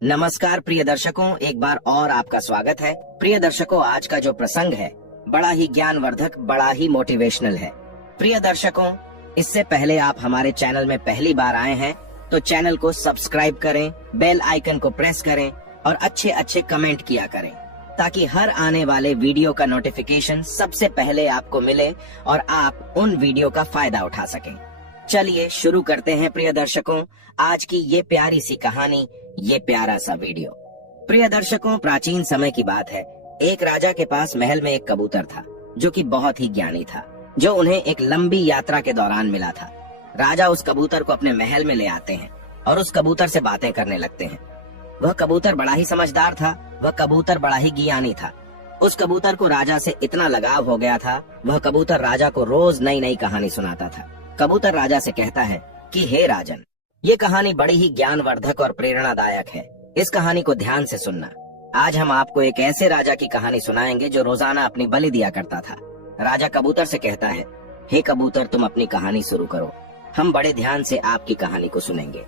नमस्कार प्रिय दर्शकों, एक बार और आपका स्वागत है। प्रिय दर्शकों, आज का जो प्रसंग है बड़ा ही ज्ञानवर्धक, बड़ा ही मोटिवेशनल है। प्रिय दर्शकों, इससे पहले आप हमारे चैनल में पहली बार आए हैं तो चैनल को सब्सक्राइब करें, बेल आइकन को प्रेस करें और अच्छे अच्छे कमेंट किया करें ताकि हर आने वाले वीडियो का नोटिफिकेशन सबसे पहले आपको मिले और आप उन वीडियो का फायदा उठा सकें। चलिए शुरू करते हैं प्रिय दर्शकों, आज की ये प्यारी सी कहानी, ये प्यारा सा वीडियो। प्रिय दर्शकों, प्राचीन समय की बात है। एक राजा के पास महल में एक कबूतर था जो कि बहुत ही ज्ञानी था, जो उन्हें एक लंबी यात्रा के दौरान मिला था। राजा उस कबूतर को अपने महल में ले आते हैं और उस कबूतर से बातें करने लगते हैं। वह कबूतर बड़ा ही समझदार था, वह कबूतर बड़ा ही ज्ञानी था। उस कबूतर को राजा से इतना लगाव हो गया था, वह कबूतर राजा को रोज नई नई कहानी सुनाता था। कबूतर राजा से कहता है कि हे राजन, ये कहानी बड़ी ही ज्ञानवर्धक और प्रेरणादायक है। इस कहानी को ध्यान से सुनना। आज हम आपको एक ऐसे राजा की कहानी सुनाएंगे जो रोजाना अपनी बलि दिया करता था। राजा कबूतर से कहता है, हे कबूतर, तुम अपनी कहानी शुरू करो, हम बड़े ध्यान से आपकी कहानी को सुनेंगे।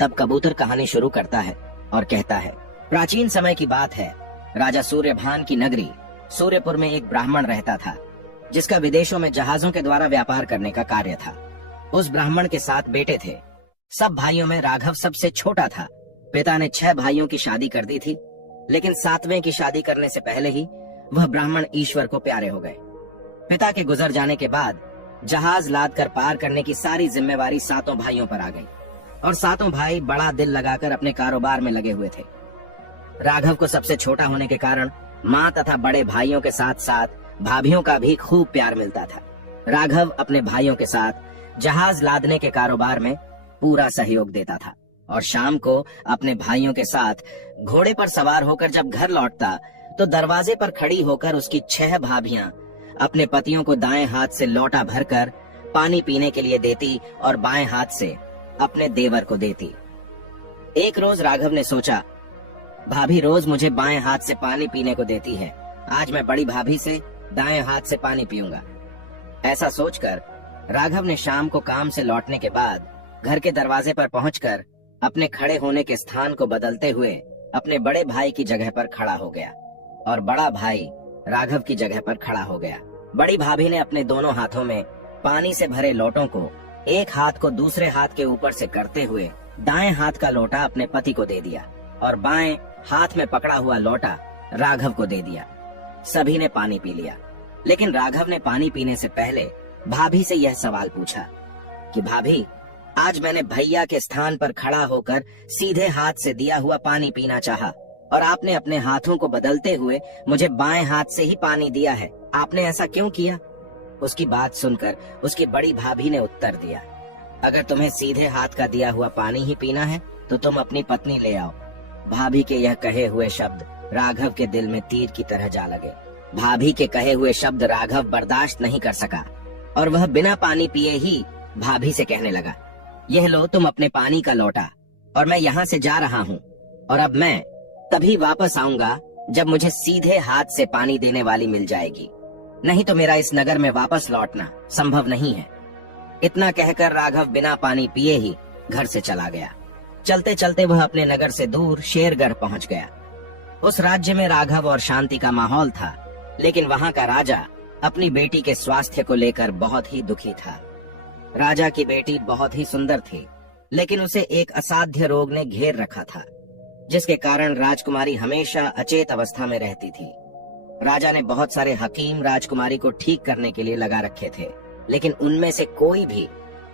तब कबूतर कहानी शुरू करता है और कहता है, प्राचीन समय की बात है। राजा सूर्यभान की नगरी सूर्यपुर में एक ब्राह्मण रहता था जिसका विदेशों में जहाजों के द्वारा व्यापार करने का कार्य था। उस ब्राह्मण के 7 बेटे थे। सब भाइयों में राघव सबसे छोटा था। पिता ने 6 भाइयों की शादी कर दी थी, लेकिन 7वें की शादी करने से पहले ही वह ब्राह्मण ईश्वर को प्यारे हो गए। पिता के गुजर जाने के बाद जहाज लाद कर पार करने की सारी जिम्मेवारी 7 भाइयों पर आ गई और 7 भाई बड़ा दिल लगाकर अपने कारोबार में लगे हुए थे। राघव को सबसे छोटा होने के कारण माँ तथा बड़े भाइयों के साथ साथ भाभियों का भी खूब प्यार मिलता था। राघव अपने भाइयों के साथ जहाज लादने के कारोबार में पूरा सहयोग देता था और शाम को अपने भाइयों के साथ घोड़े पर सवार होकर जब घर लौटता तो दरवाजे पर खड़ी होकर उसकी 6 भाभियां अपने पतियों को दाएं हाथ से लोटा भरकर पानी पीने के लिए देती और बाएं हाथ से अपने देवर को देती। एक रोज राघव ने सोचा, भाभी रोज मुझे बाएं हाथ से पानी पीने को देती है, आज मैं बड़ी भाभी से दाएं हाथ से पानी पीऊंगा। ऐसा सोचकर राघव ने शाम को काम से लौटने के बाद घर के दरवाजे पर पहुंचकर अपने खड़े होने के स्थान को बदलते हुए अपने बड़े भाई की जगह पर खड़ा हो गया और बड़ा भाई राघव की जगह पर खड़ा हो गया। बड़ी भाभी ने अपने दोनों हाथों में पानी से भरे लोटों को एक हाथ को दूसरे हाथ के ऊपर से करते हुए दाएं हाथ का लोटा अपने पति को दे दिया और बाएं हाथ में पकड़ा हुआ लोटा राघव को दे दिया। सभी ने पानी पी लिया, लेकिन राघव ने पानी पीने से पहले भाभी से यह सवाल पूछा कि भाभी, आज मैंने भैया के स्थान पर खड़ा होकर सीधे हाथ से दिया हुआ पानी पीना चाहा और आपने अपने हाथों को बदलते हुए मुझे बाएं हाथ से ही पानी दिया है, आपने ऐसा क्यों किया? उसकी बात सुनकर उसकी बड़ी भाभी ने उत्तर दिया, अगर तुम्हें सीधे हाथ का दिया हुआ पानी ही पीना है तो तुम अपनी पत्नी ले आओ। भाभी के यह कहे हुए शब्द राघव के दिल में तीर की तरह जा लगे। भाभी के कहे हुए शब्द राघव बर्दाश्त नहीं कर सका और वह बिना पानी पिए ही भाभी से कहने लगा, यह लो तुम अपने पानी का लोटा और मैं यहाँ से जा रहा हूँ और अब मैं तभी वापस आऊंगा जब मुझे सीधे हाथ से पानी देने वाली मिल जाएगी, नहीं तो मेरा इस नगर में वापस लौटना संभव नहीं है। इतना कहकर राघव बिना पानी पिए ही घर से चला गया। चलते चलते वह अपने नगर से दूर शेरगढ़ पहुंच गया। उस राज्य में राघव और शांति का माहौल था, लेकिन वहाँ का राजा अपनी बेटी के स्वास्थ्य को लेकर बहुत ही दुखी था। राजा की बेटी बहुत ही सुंदर थी, लेकिन उसे एक असाध्य रोग ने घेर रखा था, जिसके कारण राजकुमारी हमेशा अचेत अवस्था में रहती थी। राजा ने बहुत सारे हकीम राजकुमारी को ठीक करने के लिए लगा रखे थे, लेकिन उनमें से कोई भी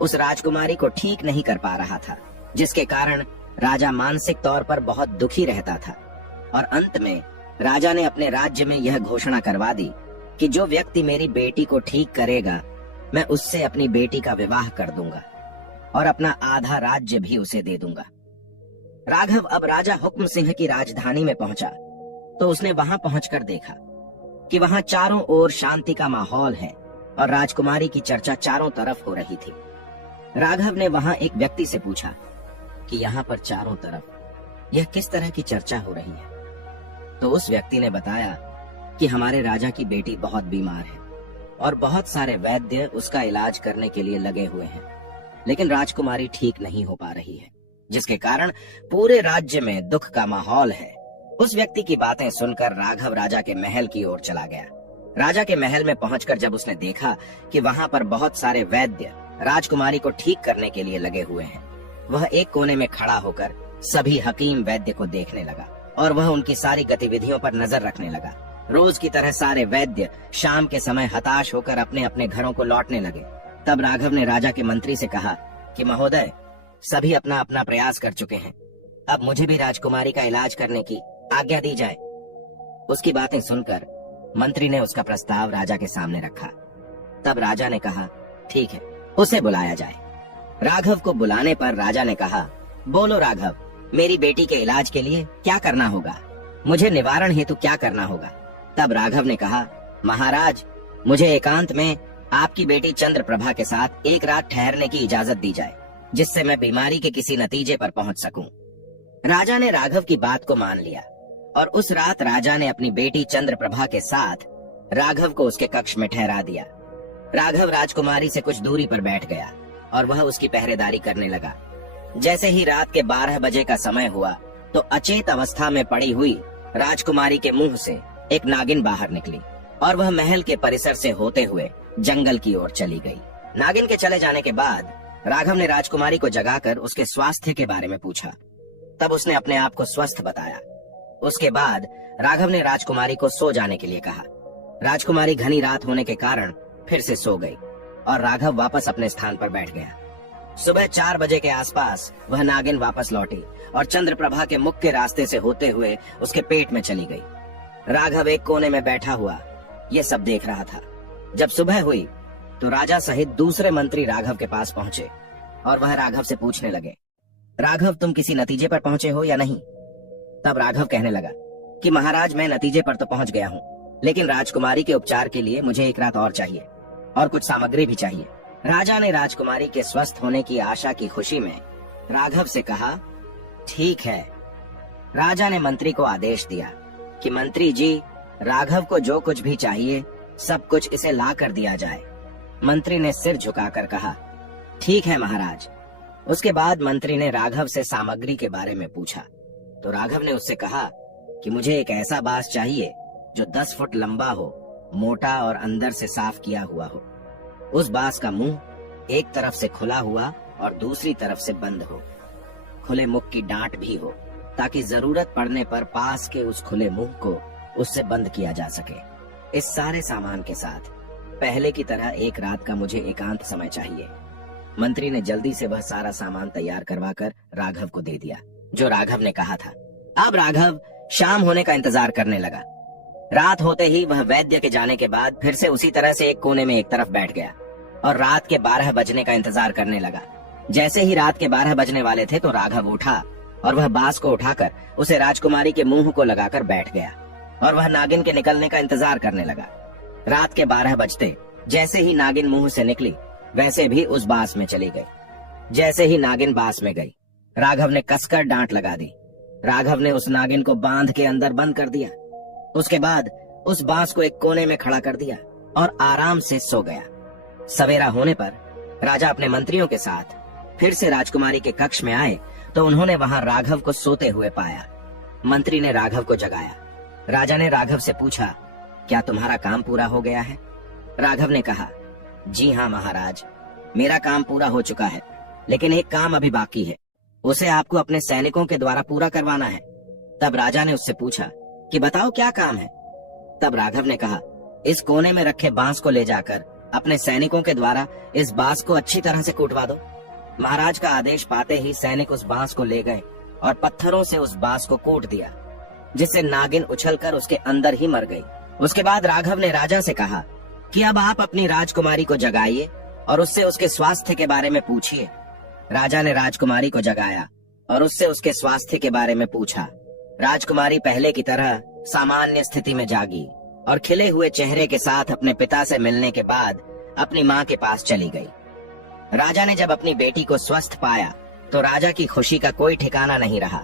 उस राजकुमारी को ठीक नहीं कर पा रहा था, जिसके कारण राजा मानसिक तौर पर बहुत दुखी रहता था। और अंत में राजा ने अपने राज्य में यह घोषणा करवा दी कि जो व्यक्ति मेरी बेटी को ठीक करेगा, मैं उससे अपनी बेटी का विवाह कर दूंगा और अपना आधा राज्य भी उसे दे दूंगा। राघव अब राजा हुक्म सिंह की राजधानी में पहुंचा तो उसने वहां पहुंचकर देखा कि वहां चारों ओर शांति का माहौल है और राजकुमारी की चर्चा चारों तरफ हो रही थी। राघव ने वहां एक व्यक्ति से पूछा कि यहाँ पर चारों तरफ यह किस तरह की चर्चा हो रही है? तो उस व्यक्ति ने बताया कि हमारे राजा की बेटी बहुत बीमार है और बहुत सारे वैद्य उसका इलाज करने के लिए लगे हुए हैं, लेकिन राजकुमारी ठीक नहीं हो पा रही है, जिसके कारण पूरे राज्य में दुख का माहौल है। उस व्यक्ति की बातें सुनकर राघव राजा के महल की ओर चला गया। राजा के महल में पहुंचकर जब उसने देखा कि वहां पर बहुत सारे वैद्य राजकुमारी को ठीक करने के लिए लगे हुए हैं, वह एक कोने में खड़ा होकर सभी हकीम वैद्य को देखने लगा और वह उनकी सारी गतिविधियों पर नजर रखने लगा। रोज की तरह सारे वैद्य शाम के समय हताश होकर अपने अपने घरों को लौटने लगे। तब राघव ने राजा के मंत्री से कहा कि महोदय, सभी अपना अपना प्रयास कर चुके हैं, अब मुझे भी राजकुमारी का इलाज करने की आज्ञा दी जाए। उसकी बातें सुनकर मंत्री ने उसका प्रस्ताव राजा के सामने रखा। तब राजा ने कहा, ठीक है, उसे बुलाया जाए। राघव को बुलाने पर राजा ने कहा, बोलो राघव, मेरी बेटी के इलाज के लिए क्या करना होगा? मुझे निवारण हेतु क्या करना होगा? तब राघव ने कहा, महाराज, मुझे एकांत में आपकी बेटी चंद्रप्रभा के साथ एक रात ठहरने की इजाजत दी जाए, जिससे मैं बीमारी के किसी नतीजे पर पहुंच सकूं। राजा ने राघव की बात को मान लिया और उस रात राजा ने अपनी बेटी चंद्रप्रभा के साथ राघव को उसके कक्ष में ठहरा दिया। राघव राजकुमारी से कुछ दूरी पर बैठ गया और वह उसकी पहरेदारी करने लगा। जैसे ही रात के 12 बजे का समय हुआ तो अचेत अवस्था में पड़ी हुई राजकुमारी के मुंह से एक नागिन बाहर निकली और वह महल के परिसर से होते हुए जंगल की ओर चली गई। नागिन के चले जाने के बाद राघव ने राजकुमारी को जगाकर उसके स्वास्थ्य के बारे में पूछा। तब उसने अपने आप को स्वस्थ बताया। उसके बाद राघव ने राजकुमारी को सो जाने के लिए कहा। राजकुमारी घनी रात होने के कारण फिर से सो गई और राघव वापस अपने स्थान पर बैठ गया। सुबह 4 बजे के आसपास वह नागिन वापस लौटी और चंद्रप्रभा के मुख के रास्ते से होते हुए उसके पेट में चली गई। राघव एक कोने में बैठा हुआ ये सब देख रहा था। जब सुबह हुई तो राजा सहित दूसरे मंत्री राघव के पास पहुंचे और वह राघव से पूछने लगे, राघव, तुम किसी नतीजे पर पहुंचे हो या नहीं? तब राघव कहने लगा कि महाराज, मैं नतीजे पर तो पहुंच गया हूँ, लेकिन राजकुमारी के उपचार के लिए मुझे एक रात और चाहिए और कुछ सामग्री भी चाहिए। राजा ने राजकुमारी के स्वस्थ होने की आशा की खुशी में राघव से कहा, ठीक है। राजा ने मंत्री को आदेश दिया कि मंत्री जी, राघव को जो कुछ भी चाहिए सब कुछ इसे ला कर दिया जाए। मंत्री ने सिर झुकाकर कहा, ठीक है महाराज। उसके बाद मंत्री ने राघव से सामग्री के बारे में पूछा तो राघव ने उससे कहा कि मुझे एक ऐसा बांस चाहिए जो 10 फुट लंबा हो, मोटा और अंदर से साफ किया हुआ हो। उस बांस का मुंह एक तरफ से खुला हुआ और दूसरी तरफ से बंद हो। खुले मुख की डांट भी हो ताकि जरूरत पड़ने पर पास के उस खुले मुंह को उससे बंद किया जा सके। इस सारे सामान के साथ पहले की तरह एक रात का मुझे एकांत समय चाहिए। मंत्री ने जल्दी से वह सारा सामान तैयार करवाकर राघव को दे दिया जो राघव ने कहा था। अब राघव शाम होने का इंतजार करने लगा। रात होते ही वह वैद्य के जाने के बाद फिर से उसी तरह से एक कोने में एक तरफ बैठ गया और रात के 12 बजने का इंतजार करने लगा। जैसे ही रात के 12 बजने वाले थे तो राघव उठा और वह बांस को उठाकर उसे राजकुमारी के मुंह को लगाकर बैठ गया और वह नागिन के निकलने का इंतजार करने लगा। रात के 12 बजते जैसे ही नागिन मुंह से निकली वैसे भी उस बांस में चली गई। जैसे ही नागिन बांस में गई, राघव ने कसकर डांट लगा दी। राघव ने उस नागिन को बांध के अंदर बंद कर दिया। उसके बाद उस बांस को एक कोने में खड़ा कर दिया और आराम से सो गया। सवेरा होने पर राजा अपने मंत्रियों के साथ फिर से राजकुमारी के कक्ष में आए तो उन्होंने वहां राघव को सोते हुए पाया। मंत्री ने राघव को जगाया। राजा ने राघव से पूछा, क्या तुम्हारा काम पूरा हो गया है? राघव ने कहा, जी हाँ महाराज, मेरा काम पूरा हो चुका है, लेकिन एक काम अभी बाकी है, उसे आपको अपने सैनिकों के द्वारा पूरा करवाना है। तब राजा ने उससे पूछा कि बताओ क्या काम है? तब राघव ने कहा, इस कोने में रखे बांस को ले जाकर अपने सैनिकों के द्वारा इस बांस को अच्छी तरह से कूटवा दो। महाराज का आदेश पाते ही सैनिक उस बांस को ले गए और पत्थरों से उस बांस को कूट दिया, जिससे नागिन उछलकर उसके अंदर ही मर गई। उसके बाद राघव ने राजा से कहा कि अब आप अपनी राजकुमारी को जगाइए और उससे उसके स्वास्थ्य के बारे में पूछिए। राजा ने राजकुमारी को जगाया और उससे उसके स्वास्थ्य के बारे में पूछा। राजकुमारी पहले की तरह सामान्य स्थिति में जागी और खिले हुए चेहरे के साथ अपने पिता से मिलने के बाद अपनी माँ के पास चली गई। राजा ने जब अपनी बेटी को स्वस्थ पाया तो राजा की खुशी का कोई ठिकाना नहीं रहा।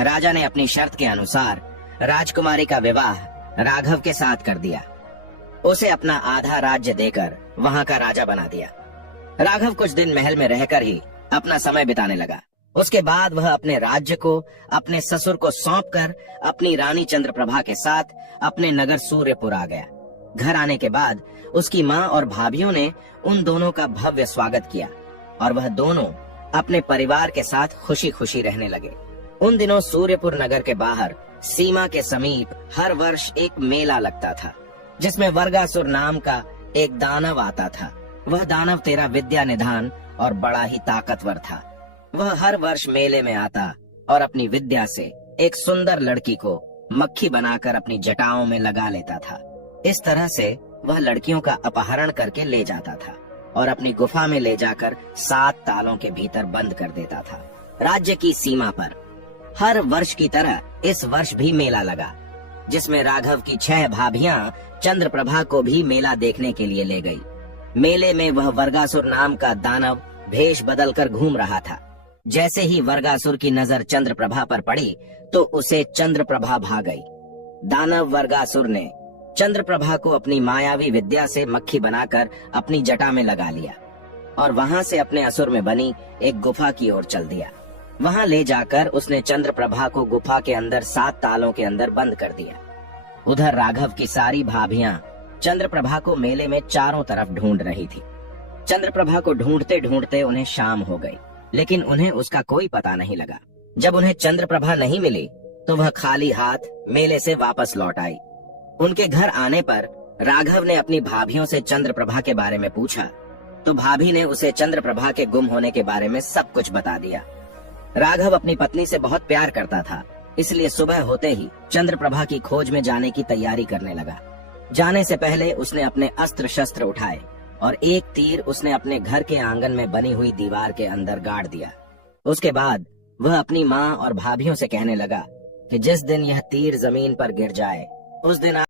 राजा ने अपनी शर्त के अनुसार राजकुमारी का विवाह राघव के साथ कर दिया। उसे अपना आधा राज्य देकर वहां का राजा बना दिया। राघव कुछ दिन महल में रहकर ही अपना समय बिताने लगा। उसके बाद वह अपने राज्य को अपने ससुर को सौंपकर अपनी रानी चंद्रप्रभा के साथ अपने नगर सूर्यपुर आ गया। घर आने के बाद उसकी माँ और भाभियों ने उन दोनों का भव्य स्वागत किया और वह दोनों अपने परिवार के साथ खुशी खुशी रहने लगे। उन दिनों सूर्यपुर नगर के बाहर सीमा के समीप हर वर्ष एक मेला लगता था, जिसमें वर्गासुर नाम का एक दानव आता था। वह दानव तेरा विद्या निधान और बड़ा ही ताकतवर था। वह हर वर्ष मेले में आता और अपनी विद्या से एक सुंदर लड़की को मक्खी बनाकर अपनी जटाओं में लगा लेता था। इस तरह से वह लड़कियों का अपहरण करके ले जाता था और अपनी गुफा में ले जाकर 7 तालों के भीतर बंद कर देता था। राज्य की सीमा पर हर वर्ष की तरह इस वर्ष भी मेला लगा, जिसमें राघव की 6 भाभियां चंद्रप्रभा को भी मेला देखने के लिए ले गई। मेले में वह वर्गासुर नाम का दानव भेष बदलकर घूम रहा था। जैसे ही वर्गासुर की नजर चंद्रप्रभा पर पड़ी तो उसे चंद्रप्रभा भा गई। दानव वर्गासुर ने चंद्रप्रभा को अपनी मायावी विद्या से मक्खी बनाकर अपनी जटा में लगा लिया और वहां से अपने असुर में बनी एक गुफा की ओर चल दिया। वहां ले जाकर उसने चंद्रप्रभा को गुफा के अंदर 7 तालों के अंदर बंद कर दिया। उधर राघव की सारी भाभियां चंद्रप्रभा को मेले में चारों तरफ ढूंढ रही थी। चंद्रप्रभा को ढूंढते ढूंढते उन्हें शाम हो गई, लेकिन उन्हें उसका कोई पता नहीं लगा। जब उन्हें चंद्रप्रभा नहीं मिली तो वह खाली हाथ मेले से वापस लौट आई। उनके घर आने पर राघव ने अपनी भाभियों से चंद्रप्रभा के बारे में पूछा तो भाभी ने उसे चंद्रप्रभा के गुम होने के बारे में सब कुछ बता दिया। राघव अपनी पत्नी से बहुत प्यार करता था, इसलिए सुबह होते ही चंद्रप्रभा की खोज में जाने की तैयारी करने लगा। जाने से पहले उसने अपने अस्त्र शस्त्र उठाए और एक तीर उसने अपने घर के आंगन में बनी हुई दीवार के अंदर गाड़ दिया। उसके बाद वह अपनी माँ और भाभियों से कहने लगा कि जिस दिन यह तीर जमीन पर गिर जाए उस दिन